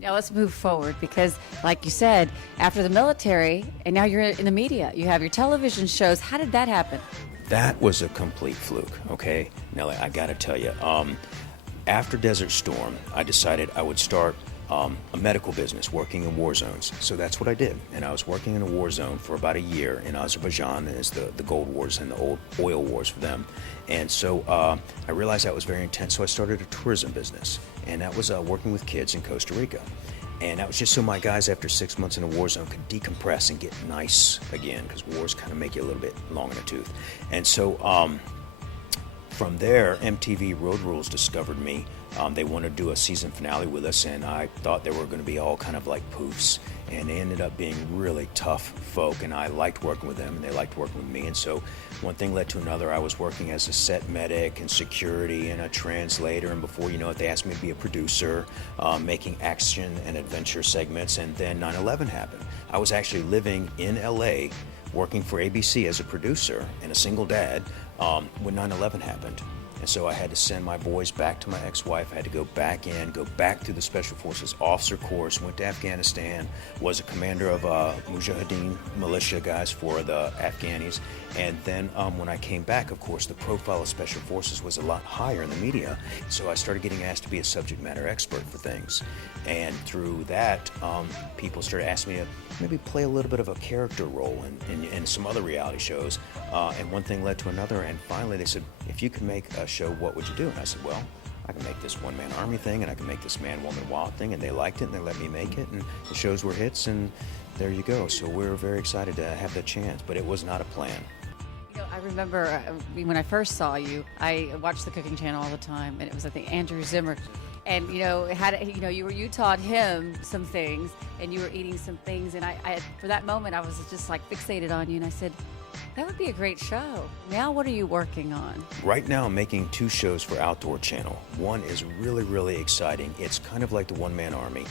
Now let's move forward because, like you said, after the military, and now you're in the media. You have your television shows. How did that happen? That was a complete fluke, okay? Nellie, I gotta tell you, after Desert Storm, I decided I would start a medical business working in war zones. So that's what I did. And I was working in a war zone for about a year in Azerbaijan, as the gold wars and the old oil wars for them. And so I realized that was very intense, so I started a tourism business. And that was working with kids in Costa Rica. And that was just so my guys, after 6 months in a war zone, could decompress and get nice again, because wars kind of make you a little bit long in the tooth. And so from there, MTV Road Rules discovered me. They wanted to do a season finale with us, and I thought they were going to be all kind of like poofs. And they ended up being really tough folk, and I liked working with them, and they liked working with me. And so one thing led to another. I was working as a set medic and security and a translator, and before you know it, they asked me to be a producer, making action and adventure segments, and then 9/11 happened. I was actually living in LA, working for ABC as a producer and a single dad when 9/11 happened. And so I had to send my boys back to my ex-wife. I had to go back through the Special Forces officer course, went to Afghanistan, was a commander of Mujahideen militia guys for the Afghanis. And then when I came back, of course, the profile of Special Forces was a lot higher in the media. So I started getting asked to be a subject matter expert for things. And through that, people started asking me to maybe play a little bit of a character role in some other reality shows. And one thing led to another. And finally they said, if you could make a show, what would you do? And I said, well, I can make this one-man army thing, and I can make this man-woman-wild thing, and they liked it, and they let me make it, and the shows were hits, and there you go. So we're very excited to have that chance, but it was not a plan. You know, I remember when I first saw you, I watched the Cooking Channel all the time, and it was, I think, Andrew Zimmer. And you taught him some things, and you were eating some things, and I for that moment I was just like fixated on you, and I said, that would be a great show. Now what are you working on? Right now I'm making 2 shows for Outdoor Channel. One is really, really exciting. It's kind of like the One-Man Army.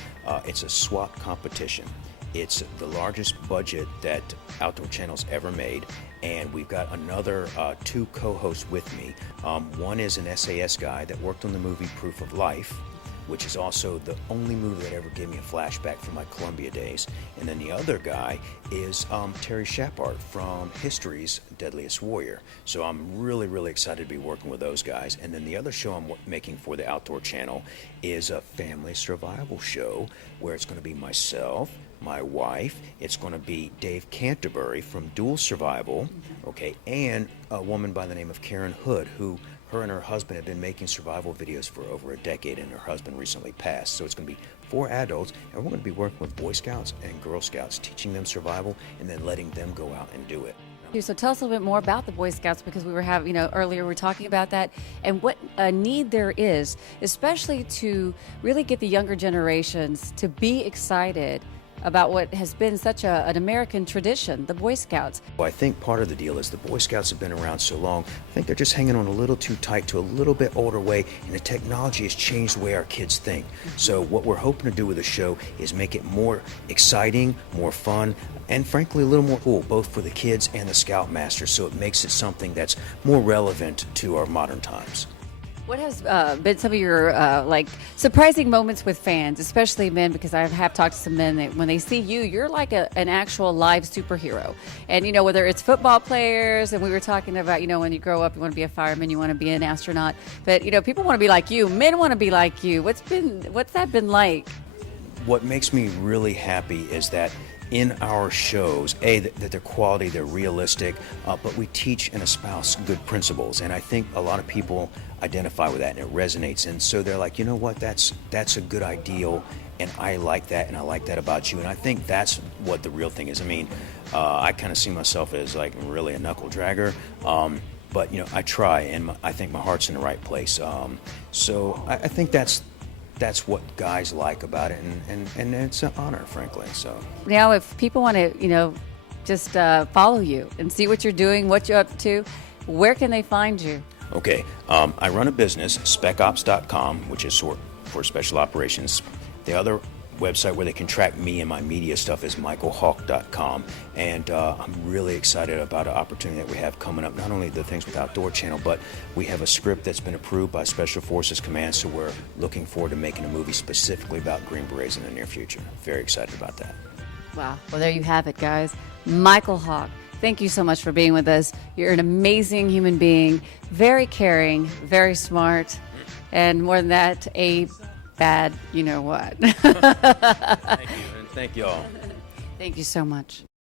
It's a SWAT competition. It's the largest budget that Outdoor Channel's ever made, and we've got another 2 co-hosts with me. One is an SAS guy that worked on the movie Proof of Life, which is also the only movie that ever gave me a flashback from my Columbia days. And then the other guy is Terry Shapard from History's Deadliest Warrior. So I'm really, really excited to be working with those guys. And then the other show I'm making for the Outdoor Channel is a family survival show where it's going to be myself, my wife, it's going to be Dave Canterbury from Dual Survival, okay, and a woman by the name of Karen Hood, who her and her husband have been making survival videos for over a decade, and her husband recently passed. So it's going to be 4 adults, and we're going to be working with Boy Scouts and Girl Scouts, teaching them survival and then letting them go out and do it. So tell us a little bit more about the Boy Scouts, because we were earlier we were talking about that and what a need there is, especially to really get the younger generations to be excited about what has been such an American tradition, the Boy Scouts. Well, I think part of the deal is the Boy Scouts have been around so long, I think they're just hanging on a little too tight to a little bit older way, and the technology has changed the way our kids think. So what we're hoping to do with the show is make it more exciting, more fun, and frankly a little more cool, both for the kids and the Scoutmasters, so it makes it something that's more relevant to our modern times. What has been some of your surprising moments with fans, especially men? Because I have talked to some men that when they see you, you're like an actual live superhero. And whether it's football players, and we were talking about when you grow up, you want to be a fireman, you want to be an astronaut. But people want to be like you. Men want to be like you. What's that been like? What makes me really happy is that in our shows, that they're quality, they're realistic, but we teach and espouse good principles, and I think a lot of people identify with that, and it resonates, and so they're like, you know what, that's a good ideal, and I like that, and I like that about you, and I think that's what the real thing is. I mean, I kind of see myself as like really a knuckle dragger, but I try, and I think my heart's in the right place, so I think that's what guys like about it, and it's an honor, frankly. So now, if people want to, just follow you and see what you're doing, what you're up to, where can they find you? Okay, I run a business, specops.com, which is for special operations. The other website where they can track me and my media stuff is mykelhawke.com. And I'm really excited about an opportunity that we have coming up, not only the Things with Outdoor channel, but we have a script that's been approved by Special Forces Command, so we're looking forward to making a movie specifically about Green Berets in the near future. Very excited about that. Wow. Well, there you have it, guys. Mykel Hawke, thank you so much for being with us. You're an amazing human being, very caring, very smart, and more than that, a bad, you know what. Thank you, and thank you all. Thank you so much.